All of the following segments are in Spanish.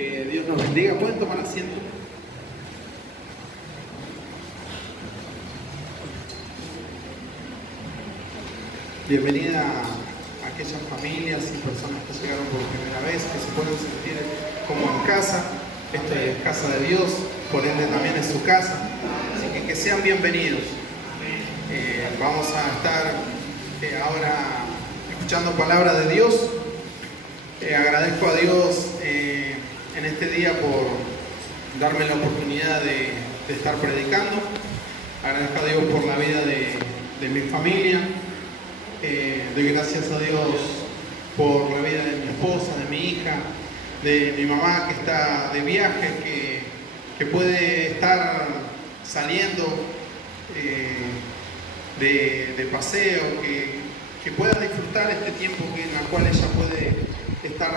Que Dios nos bendiga. ¿Pueden tomar asiento? Bienvenida a aquellas familias y personas que llegaron por primera vez, que se pueden sentir como en casa. Esto es casa de Dios, por ende también es su casa. Así que sean bienvenidos. Vamos a estar ahora escuchando palabra de Dios. Agradezco a Dios en este día por darme la oportunidad de estar predicando. Agradezco a Dios por la vida de mi familia. Doy gracias a Dios por la vida de mi esposa, de mi hija, de mi mamá que está de viaje, que puede estar saliendo de paseo, que pueda disfrutar este tiempo en el cual ella puede estar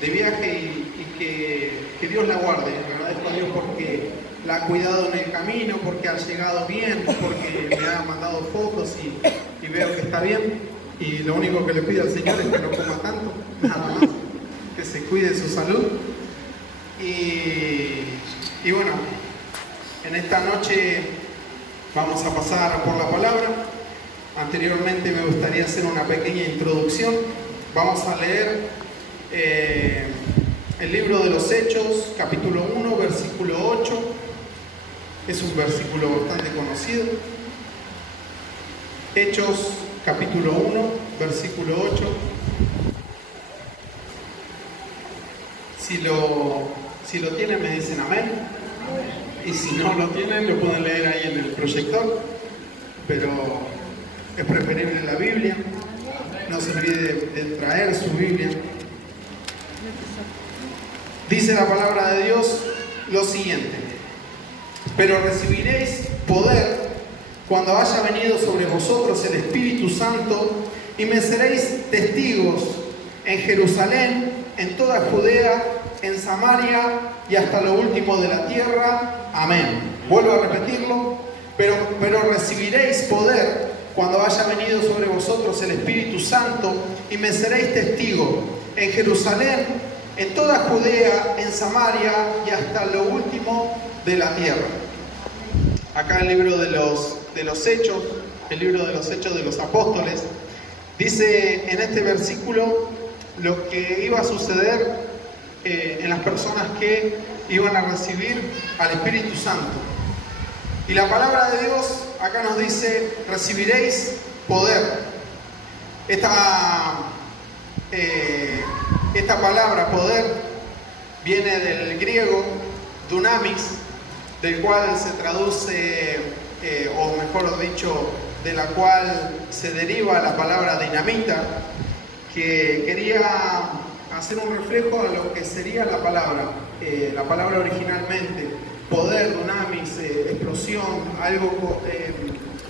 de viaje y que Dios la guarde. Le agradezco a Dios porque la ha cuidado en el camino, porque ha llegado bien, porque me ha mandado fotos y veo que está bien. Y lo único que le pido al Señor es que no coma tanto, nada más, que se cuide su salud. Y bueno, en esta noche vamos a pasar por la palabra. Anteriormente me gustaría hacer una pequeña introducción. Vamos a leer el libro de los Hechos, capítulo 1, versículo 8. Es un versículo bastante conocido. Hechos, capítulo 1, versículo 8. Si lo tienen, me dicen amén. Y si no lo tienen, lo pueden leer ahí en el proyector. Pero es preferible la Biblia. No se olvide de traer su Biblia. Dice la palabra de Dios lo siguiente: pero recibiréis poder cuando haya venido sobre vosotros el Espíritu Santo, y me seréis testigos en Jerusalén, en toda Judea, en Samaria y hasta lo último de la tierra. Amén. Vuelvo a repetirlo: pero recibiréis poder cuando haya venido sobre vosotros el Espíritu Santo, y me seréis testigos en Jerusalén, en toda Judea, en Samaria y hasta lo último de la tierra. Acá el libro de los Hechos, el libro de los Hechos de los Apóstoles, dice en este versículo lo que iba a suceder en las personas que iban a recibir al Espíritu Santo. Y la palabra de Dios acá nos dice: recibiréis poder. Esta palabra poder viene del griego dunamis, del cual se traduce, o mejor dicho, de la cual se deriva la palabra dinamita, que quería hacer un reflejo a lo que sería la palabra originalmente. Poder, dunamis, explosión, algo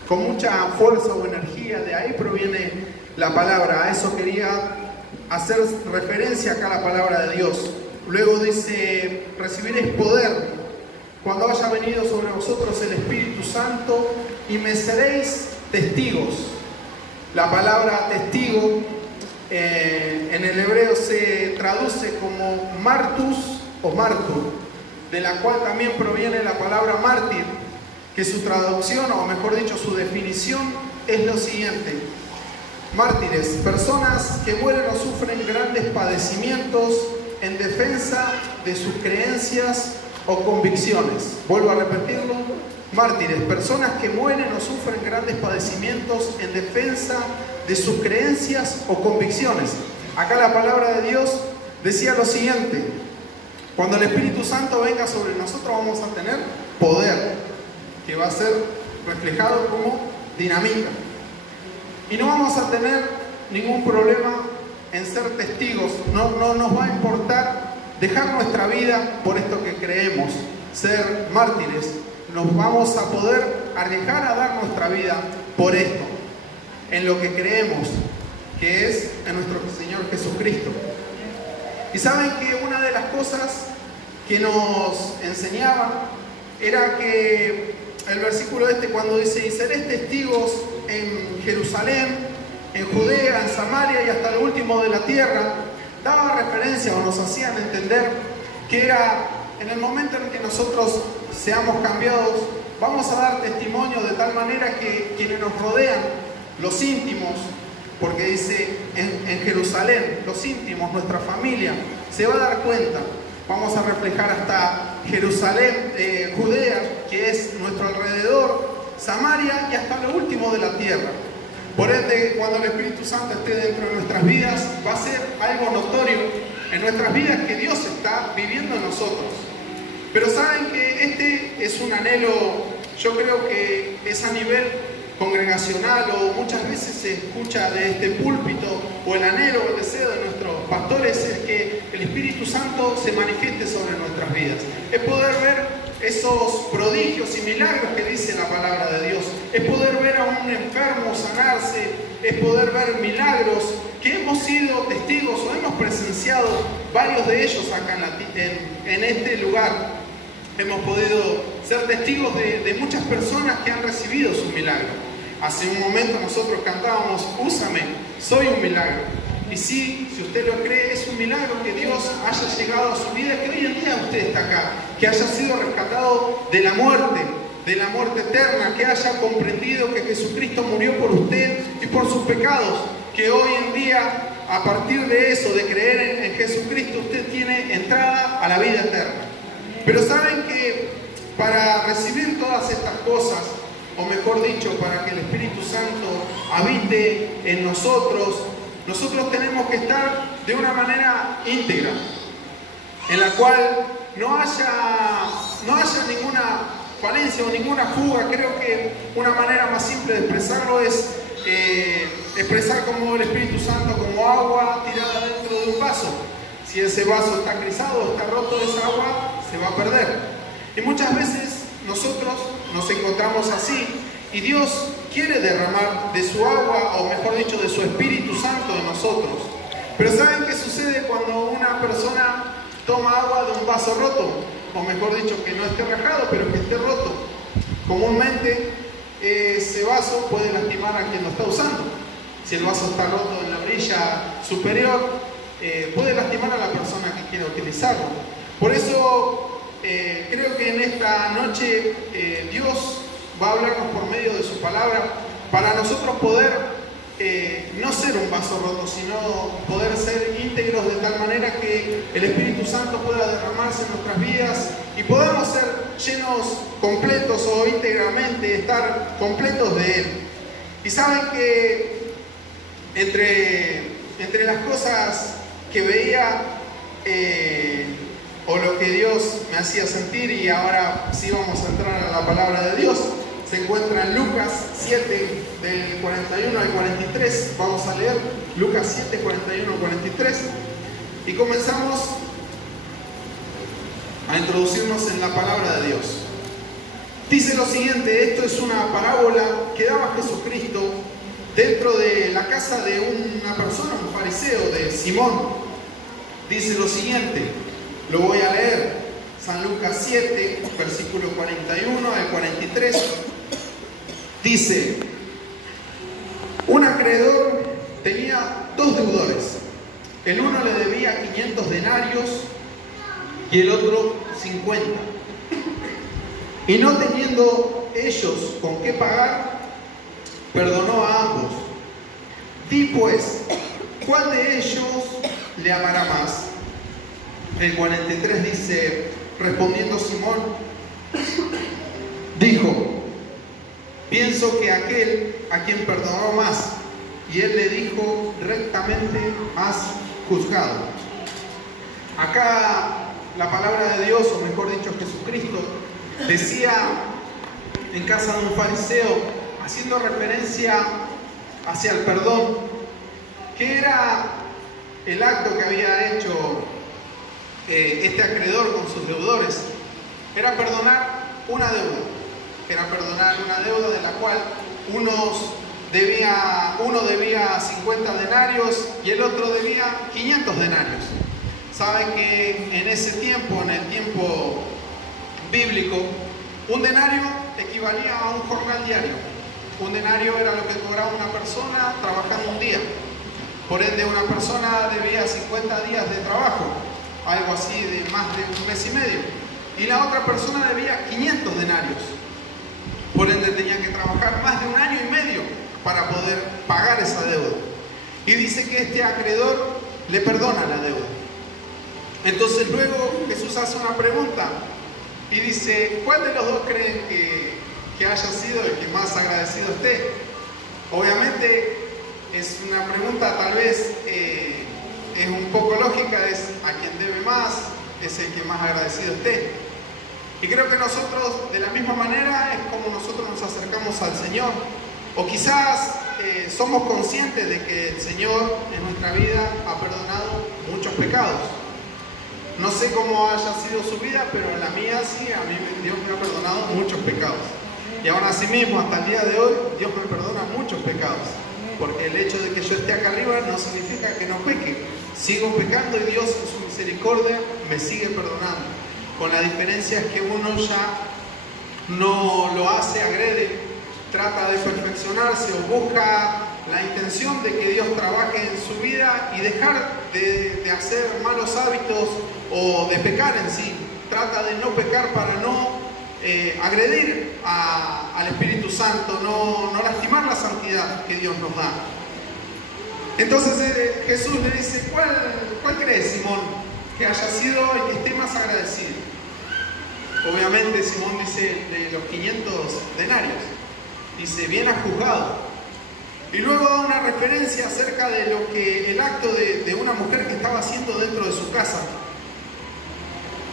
con mucha fuerza o energía. De ahí proviene la palabra. A eso quería hacer referencia acá la palabra de Dios. Luego dice: recibiréis poder cuando haya venido sobre vosotros el Espíritu Santo, y me seréis testigos. La palabra testigo en el hebreo se traduce como martus o martur, de la cual también proviene la palabra mártir, que su traducción, o mejor dicho, su definición es lo siguiente: mártires, personas que mueren o sufren grandes padecimientos en defensa de sus creencias o convicciones. Vuelvo a repetirlo: mártires, personas que mueren o sufren grandes padecimientos en defensa de sus creencias o convicciones. Acá la palabra de Dios decía lo siguiente: cuando el Espíritu Santo venga sobre nosotros, vamos a tener poder, que va a ser reflejado como dinamita. Y no vamos a tener ningún problema en ser testigos. No nos va a importar dejar nuestra vida por esto que creemos, ser mártires. Nos vamos a poder arriesgar a dar nuestra vida por esto, en lo que creemos, que es en nuestro Señor Jesucristo. Y saben que una de las cosas que nos enseñaban era que el versículo cuando dice: y seréis testigos en Jerusalén, en Judea, en Samaria y hasta lo último de la tierra, daba referencia, o nos hacían entender, que era en el momento en que nosotros seamos cambiados, vamos a dar testimonio de tal manera que quienes nos rodean, los íntimos, porque dice en Jerusalén, los íntimos, nuestra familia, se va a dar cuenta. Vamos a reflejar hasta Jerusalén, Judea, que es nuestro alrededor, Samaria y hasta lo último de la tierra. Por ende, cuando el Espíritu Santo esté dentro de nuestras vidas, va a ser algo notorio en nuestras vidas que Dios está viviendo en nosotros. Pero saben que este es un anhelo, yo creo que es a nivel congregacional, o muchas veces se escucha de este púlpito, o el anhelo o el deseo de nuestros pastores es que el Espíritu Santo se manifieste sobre nuestras vidas. Es poder ver esos prodigios y milagros que dice la palabra de Dios. Es poder ver a un enfermo sanarse, es poder ver milagros que hemos sido testigos o hemos presenciado varios de ellos acá en este lugar. Hemos podido ser testigos de muchas personas que han recibido su milagro. Hace un momento nosotros cantábamos, úsame, soy un milagro. Y sí, si usted lo cree, es un milagro que Dios haya llegado a su vida, que hoy en día usted está acá, que haya sido rescatado de la muerte eterna, que haya comprendido que Jesucristo murió por usted y por sus pecados, que hoy en día, a partir de eso, de creer en Jesucristo, usted tiene entrada a la vida eterna. Pero saben que para recibir todas estas cosas, o mejor dicho, para que el Espíritu Santo habite en nosotros, nosotros tenemos que estar de una manera íntegra, en la cual no haya ninguna falencia o ninguna fuga. Creo que una manera más simple de expresarlo es expresar como el Espíritu Santo como agua tirada dentro de un vaso. Si ese vaso está crisado o está roto, esa agua se va a perder. Y muchas veces nosotros nos encontramos así, y Dios quiere derramar de su agua, o mejor dicho, de su Espíritu Santo en nosotros. Pero ¿saben qué sucede cuando una persona toma agua de un vaso roto? O mejor dicho, que no esté rajado, pero que esté roto. Comúnmente ese vaso puede lastimar a quien lo está usando. Si el vaso está roto en la orilla superior, puede lastimar a la persona que quiera utilizarlo. Por eso creo que en esta noche Dios va a hablarnos por medio de su palabra, para nosotros poder no ser un vaso roto, sino poder ser íntegros de tal manera que el Espíritu Santo pueda derramarse en nuestras vidas y podamos ser llenos completos, o íntegramente estar completos de Él. Y saben que entre las cosas que veía, o lo que Dios me hacía sentir, y ahora sí vamos a entrar a la palabra de Dios, se encuentra en Lucas 7, del 41 al 43. Vamos a leer Lucas 7, 41 al 43. Y comenzamos a introducirnos en la palabra de Dios. Dice lo siguiente: esto es una parábola que daba Jesucristo dentro de la casa de una persona, un fariseo, de Simón. Dice lo siguiente, lo voy a leer. San Lucas 7, versículo 41 al 43. Dice: un acreedor tenía dos deudores. El uno le debía 500 denarios y el otro 50. Y no teniendo ellos con qué pagar, perdonó a ambos. Di pues, ¿cuál de ellos le amará más? El 43 dice: respondiendo Simón, dijo: pienso que aquel a quien perdonó más. Y él le dijo: rectamente has juzgado. Acá la palabra de Dios, o mejor dicho Jesucristo, decía en casa de un fariseo, haciendo referencia hacia el perdón, que era el acto que había hecho este acreedor con sus deudores. Era perdonar una deuda. Era perdonar una deuda de la cual uno debía 50 denarios y el otro debía 500 denarios. Saben que en ese tiempo, en el tiempo bíblico, un denario equivalía a un jornal diario. Un denario era lo que cobraba una persona trabajando un día. Por ende, una persona debía 50 días de trabajo. algo así de más de un mes y medio. Y la otra persona debía 500 denarios. Por ende tenía que trabajar más de un año y medio para poder pagar esa deuda. Y dice que este acreedor le perdona la deuda. Entonces luego Jesús hace una pregunta y dice, ¿cuál de los dos creen que haya sido el que más agradecido esté? Obviamente es una pregunta tal vez es un poco lógica, es a quien debe más, es el que más agradecido esté. Y creo que nosotros de la misma manera es como nosotros nos acercamos al Señor. O quizás somos conscientes de que el Señor en nuestra vida ha perdonado muchos pecados. No sé cómo haya sido su vida, pero en la mía sí, a mí Dios me ha perdonado muchos pecados. Y aún así mismo, hasta el día de hoy, Dios me perdona muchos pecados. Porque el hecho de que yo esté acá arriba no significa que no peque. Sigo pecando y Dios en su misericordia me sigue perdonando. Con la diferencia es que uno ya no lo hace, agrede, trata de perfeccionarse o busca la intención de que Dios trabaje en su vida y dejar de hacer malos hábitos o de pecar en sí. Trata de no pecar para no agredir al Espíritu Santo, no lastimar la santidad que Dios nos da. Entonces Jesús le dice, ¿cuál crees, Simón, que haya sido el que esté más agradecido? Obviamente Simón dice de los 500 denarios. Dice, bien has juzgado. Y luego da una referencia acerca de lo que el acto de una mujer que estaba haciendo dentro de su casa.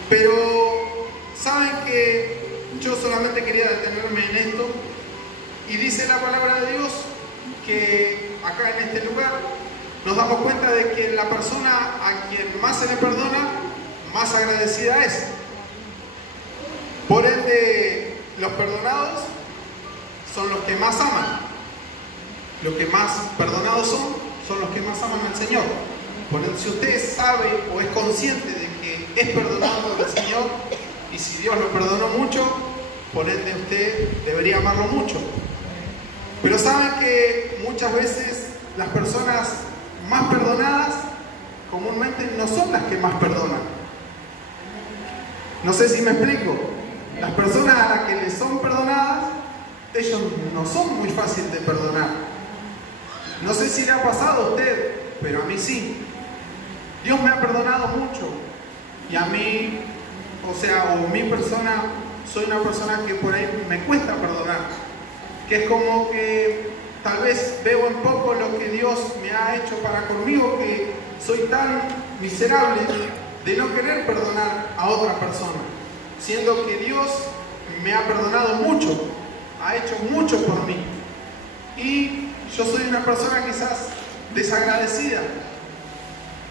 Pero saben que yo solamente quería detenerme en esto. Y dice la palabra de Dios que acá en este lugar nos damos cuenta de que la persona a quien más se le perdona, más agradecida es. Por ende, los perdonados son los que más aman. Los que más perdonados son los que más aman al Señor. Por ende, si usted sabe o es consciente de que es perdonado por el Señor, y si Dios lo perdonó mucho, por ende usted debería amarlo mucho. Pero saben que muchas veces las personas más perdonadas comúnmente no son las que más perdonan. No sé si me explico. Las personas a las que les son perdonadas, ellos no son muy fáciles de perdonar. No sé si le ha pasado a usted, pero a mí sí. Dios me ha perdonado mucho. Y a mí, o mi persona, soy una persona que por ahí me cuesta perdonar. Que es como que tal vez veo en poco lo que Dios me ha hecho para conmigo, que soy tan miserable de no querer perdonar a otra persona. Siendo que Dios me ha perdonado mucho, ha hecho mucho por mí. Y yo soy una persona quizás desagradecida.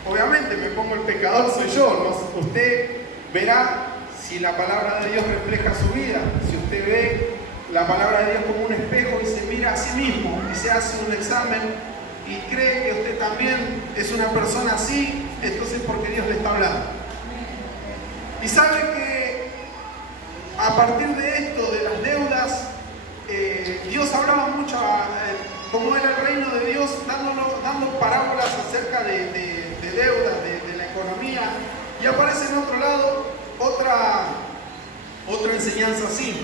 Obviamente me pongo el pecador, soy yo. ¿No? Usted verá si la palabra de Dios refleja su vida. Si usted ve la palabra de Dios como un espejo y se mira a sí mismo y se hace un examen y cree que usted también es una persona así, entonces porque Dios le está hablando. Y sabe que a partir de esto, de las deudas, Dios hablaba mucho cómo era el reino de Dios, dando parábolas acerca de deudas, de la economía. Y aparece en otro lado otra enseñanza así,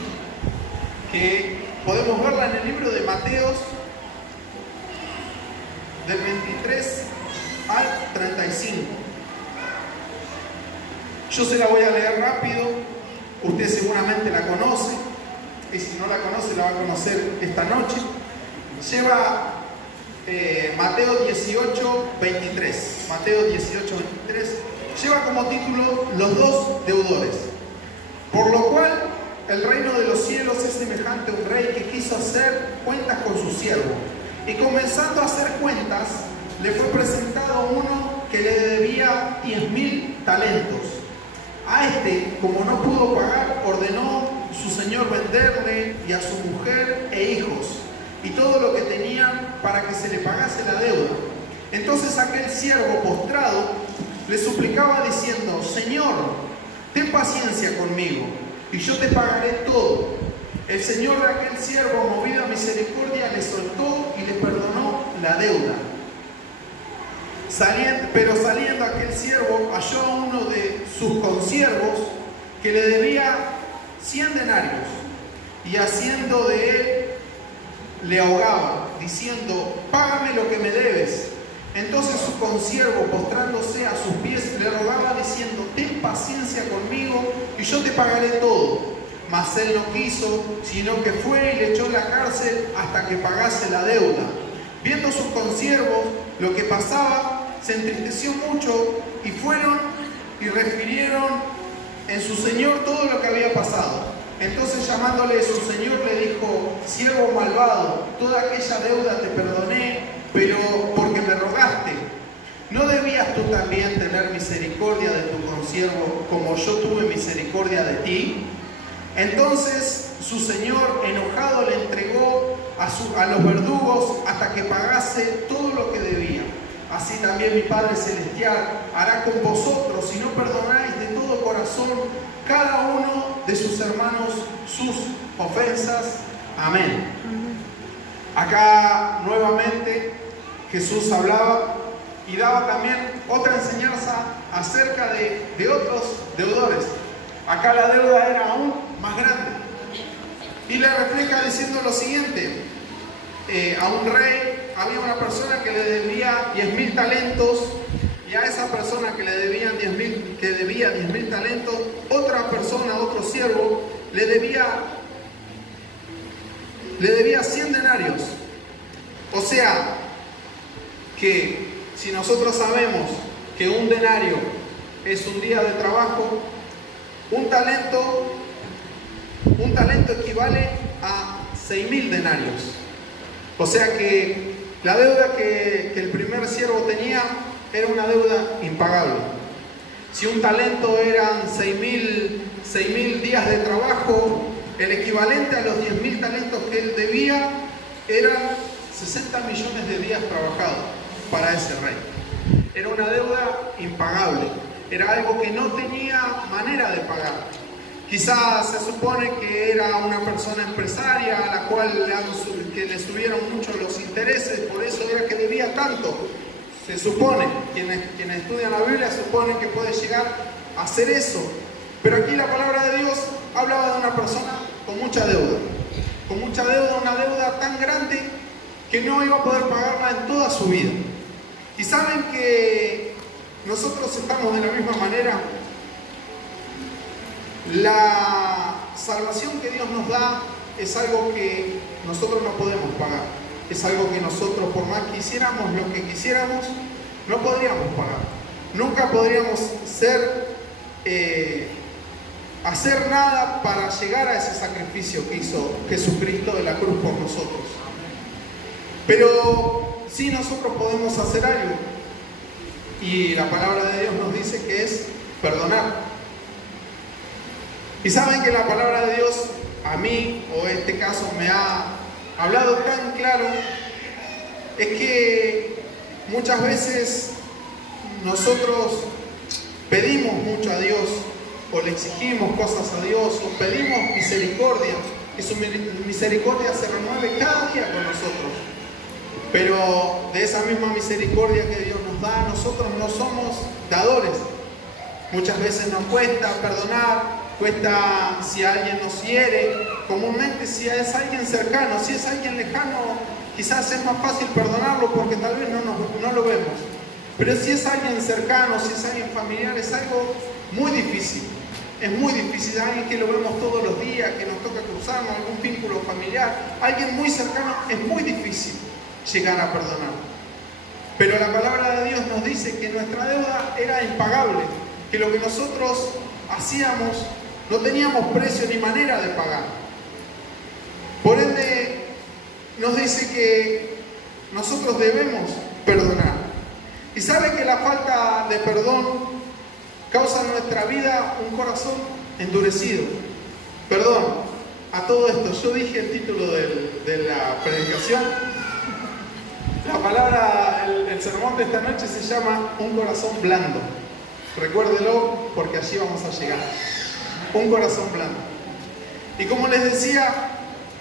que podemos verla en el libro de Mateos, del 23 al 35. Yo se la voy a leer rápido, usted seguramente la conoce, y si no la conoce la va a conocer esta noche. Lleva Mateo 18, 23. Mateo 18, 23 lleva como título Los dos deudores. Por lo cual el reino de los cielos es semejante a un rey que quiso hacer cuentas con su siervo. Y comenzando a hacer cuentas, le fue presentado uno que le debía 10.000 talentos. A este, como no pudo pagar, ordenó su señor venderle y a su mujer e hijos y todo lo que tenían para que se le pagase la deuda. Entonces aquel siervo postrado le suplicaba diciendo: Señor, ten paciencia conmigo y yo te pagaré todo. El señor de aquel siervo, movido a misericordia, le soltó y le perdonó la deuda. Pero saliendo aquel siervo halló a uno de sus consiervos que le debía 100 denarios y haciendo de él le ahogaba, diciendo: págame lo que me debes. Entonces su consiervo, postrándose a sus pies, le rogaba diciendo: ten paciencia conmigo y yo te pagaré todo. Mas él no quiso, sino que fue y le echó en la cárcel hasta que pagase la deuda. Viendo sus consiervos lo que pasaba, se entristeció mucho y fueron y refirieron en su señor todo lo que había pasado. Entonces, llamándole su señor, le dijo: siervo malvado, toda aquella deuda te perdoné, pero porque me rogaste. ¿No debías tú también tener misericordia de tu consiervo como yo tuve misericordia de ti? Entonces su señor, enojado, le entregó a los verdugos hasta que pagase todo lo que debía. Así también mi Padre Celestial hará con vosotros si no perdonáis de todo corazón cada uno de sus hermanos sus ofensas. Amén. Acá nuevamente Jesús hablaba y daba también otra enseñanza acerca de otros deudores. Acá la deuda era aún más grande. Y le refleja diciendo lo siguiente: a un rey había una persona que le debía 10.000 talentos, y a esa persona que le debía 10.000 talentos, otra persona, otro siervo, le debía 100 denarios. O sea, que si nosotros sabemos que un denario es un día de trabajo, un talento equivale a 6.000 denarios. O sea que la deuda que el primer siervo tenía era una deuda impagable. Si un talento eran 6.000 días de trabajo, el equivalente a los 10.000 talentos que él debía eran 60 millones de días trabajados para ese rey. Era una deuda impagable, era algo que no tenía manera de pagar. Quizás se supone que era una persona empresaria a la cual que le subieron mucho los intereses, por eso era que debía tanto. Se supone, quienes estudian la Biblia suponen que puede llegar a hacer eso. Pero aquí la palabra de Dios hablaba de una persona con mucha deuda. Con mucha deuda, una deuda tan grande que no iba a poder pagarla en toda su vida. Y saben que nosotros estamos de la misma manera. La salvación que Dios nos da es algo que nosotros no podemos pagar. Es algo que nosotros, por más que hiciéramos lo que quisiéramos, no podríamos pagar. Nunca podríamos hacer nada para llegar a ese sacrificio que hizo Jesucristo de la cruz por nosotros. Pero sí nosotros podemos hacer algo. Y la palabra de Dios nos dice que es perdonar. Y saben que la palabra de Dios a mí, o en este caso me ha hablado tan claro, es que muchas veces nosotros pedimos mucho a Dios, o le exigimos cosas a Dios, o pedimos misericordia, que su misericordia se renueve cada día con nosotros. Pero de esa misma misericordia que Dios nos da, nosotros no somos dadores. Muchas veces nos cuesta perdonar, cuesta si alguien nos hiere. Comúnmente si es alguien cercano, si es alguien lejano, quizás es más fácil perdonarlo porque tal vez no lo vemos. Pero si es alguien cercano, si es alguien familiar, es algo muy difícil. Es muy difícil, alguien que lo vemos todos los días, que nos toca cruzarnos, algún vínculo familiar, alguien muy cercano, es muy difícil llegar a perdonar. Pero la palabra de Dios nos dice que nuestra deuda era impagable, que lo que nosotros hacíamos no teníamos precio ni manera de pagar. Por ende, nos dice que nosotros debemos perdonar. Y sabe que la falta de perdón causa en nuestra vida un corazón endurecido. Perdón, a todo esto, yo dije el título de la predicación. La palabra, el sermón de esta noche se llama un corazón blando. Recuérdelo porque allí vamos a llegar. Un corazón blando. Y como les decía,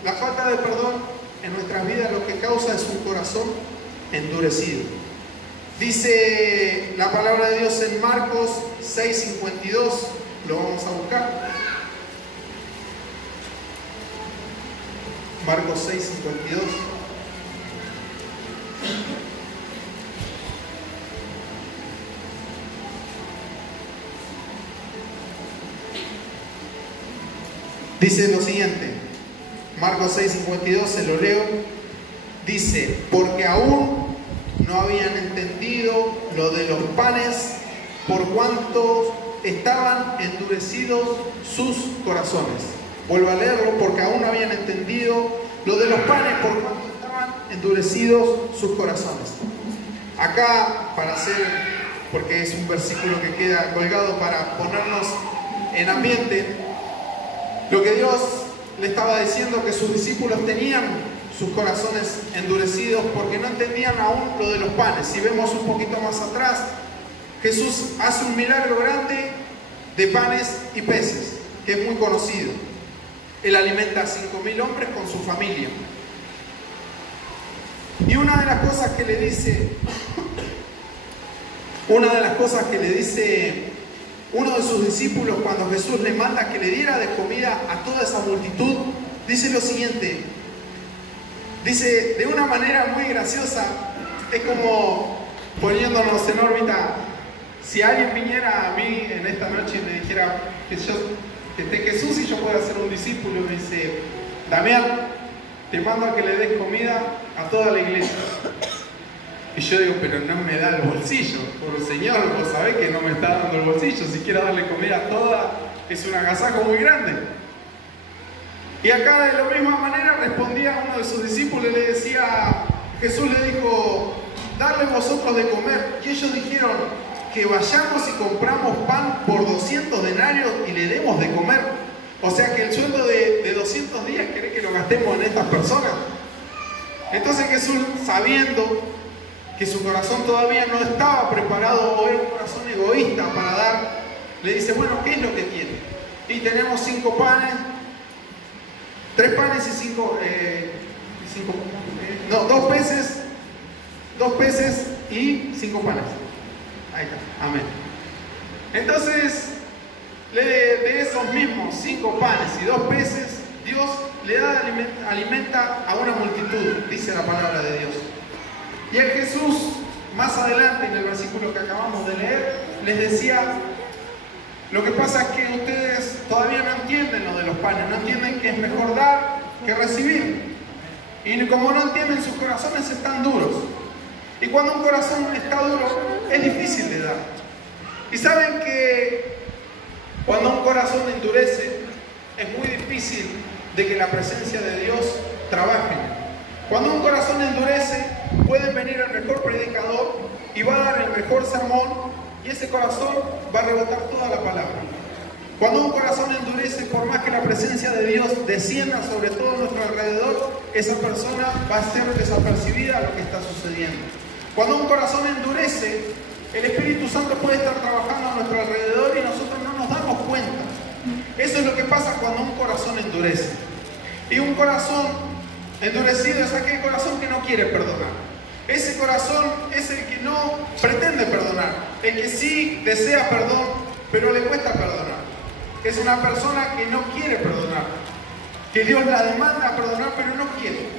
la falta de perdón en nuestras vidas lo que causa es un corazón endurecido. Dice la palabra de Dios en Marcos 6:52, lo vamos a buscar. Marcos 6:52. Dice lo siguiente, Marcos 6:52, se lo leo. Dice, porque aún no habían entendido lo de los panes, por cuanto estaban endurecidos sus corazones. Vuelvo a leerlo, porque aún no habían entendido lo de los panes, por cuanto estaban endurecidos sus corazones. Acá, porque es un versículo que queda colgado para ponernos en ambiente, lo que Dios le estaba diciendo que sus discípulos tenían sus corazones endurecidos porque no entendían aún lo de los panes. Si vemos un poquito más atrás, Jesús hace un milagro grande de panes y peces, que es muy conocido. Él alimenta a 5.000 hombres con su familia. Y una de las cosas que le dice uno de sus discípulos cuando Jesús le manda que le diera de comida a toda esa multitud, dice lo siguiente. Dice de una manera muy graciosa, es como poniéndonos en órbita. Si alguien viniera a mí en esta noche y me dijera que esté Jesús y yo pueda ser un discípulo, me dice, Damián, te mando a que le des comida a toda la iglesia. Y yo digo, pero no me da el bolsillo. Por Señor, vos sabés que no me está dando el bolsillo. Si quiero darle comida a toda, es un agasajo muy grande. Y acá de la misma manera respondía uno de sus discípulos y le decía, Jesús le dijo, darle vosotros de comer. Y ellos dijeron, que vayamos y compramos pan por 200 denarios y le demos de comer. O sea que el sueldo de 200 días, ¿querés que lo gastemos en estas personas? Entonces Jesús, sabiendo que su corazón todavía no estaba preparado, o era un corazón egoísta para dar, le dice, bueno, ¿qué es lo que tiene? Y tenemos 5 panes, 3 panes y 2 peces y 5 panes. Ahí está, amén. Entonces, de esos mismos 5 panes y 2 peces, Dios le da alimenta a una multitud, dice la palabra de Dios. Y a Jesús, más adelante en el versículo que acabamos de leer, les decía, lo que pasa es que ustedes todavía no entienden lo de los panes, no entienden que es mejor dar que recibir. Y como no entienden, sus corazones están duros. Y cuando un corazón está duro, es difícil de dar. Y saben que cuando un corazón endurece, es muy difícil de que la presencia de Dios trabaje. Cuando un corazón endurece, puede venir el mejor predicador y va a dar el mejor sermón, y ese corazón va a rebotar toda la palabra. Cuando un corazón endurece, por más que la presencia de Dios descienda sobre todo nuestro alrededor, esa persona va a ser desapercibida a lo que está sucediendo. Cuando un corazón endurece, el Espíritu Santo puede estar trabajando a nuestro alrededor y nosotros no nos damos cuenta. Eso es lo que pasa cuando un corazón endurece. Y un corazón endurecido es aquel corazón que no quiere perdonar. Ese corazón es el que no pretende perdonar, el que sí desea perdón, pero le cuesta perdonar. Es una persona que no quiere perdonar, que Dios la demanda a perdonar, pero no quiere.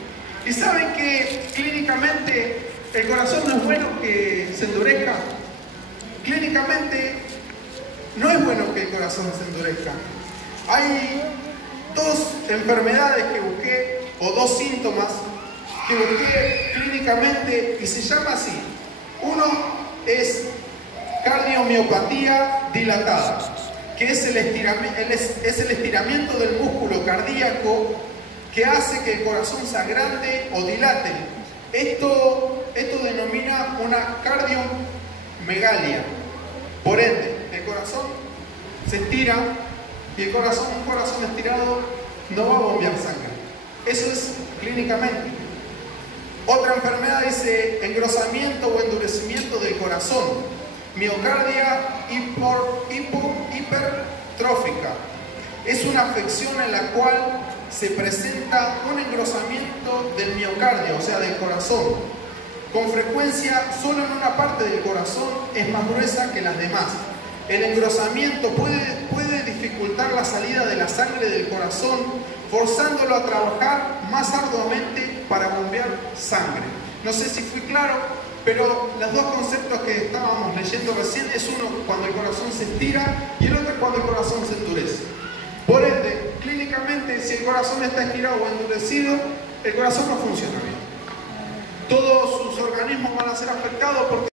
Y saben que clínicamente el corazón no es bueno que se endurezca. Clínicamente no es bueno que el corazón se endurezca. Hay 2 enfermedades que busqué, o 2 síntomas que busqué clínicamente, y se llama así. Uno es cardiomiopatía dilatada, que es el estiramiento del músculo cardíaco que hace que el corazón se agrande o dilate. Esto denomina una cardiomegalia. Por ende, el corazón se estira, y un corazón estirado no va a bombear sangre. Eso es clínicamente. Otra enfermedad dice engrosamiento o endurecimiento del corazón, miocardia hipertrófica. Es una afección en la cual se presenta un engrosamiento del miocardio, o sea, del corazón. Con frecuencia, solo en una parte del corazón es más gruesa que las demás. El engrosamiento puede dificultar la salida de la sangre del corazón, forzándolo a trabajar más arduamente para bombear sangre. No sé si fui claro, pero los dos conceptos que estábamos leyendo recién es uno cuando el corazón se estira y el otro cuando el corazón se endurece. Por ende, clínicamente, si el corazón está estirado o endurecido, el corazón no funciona bien. Todos sus organismos van a ser afectados porque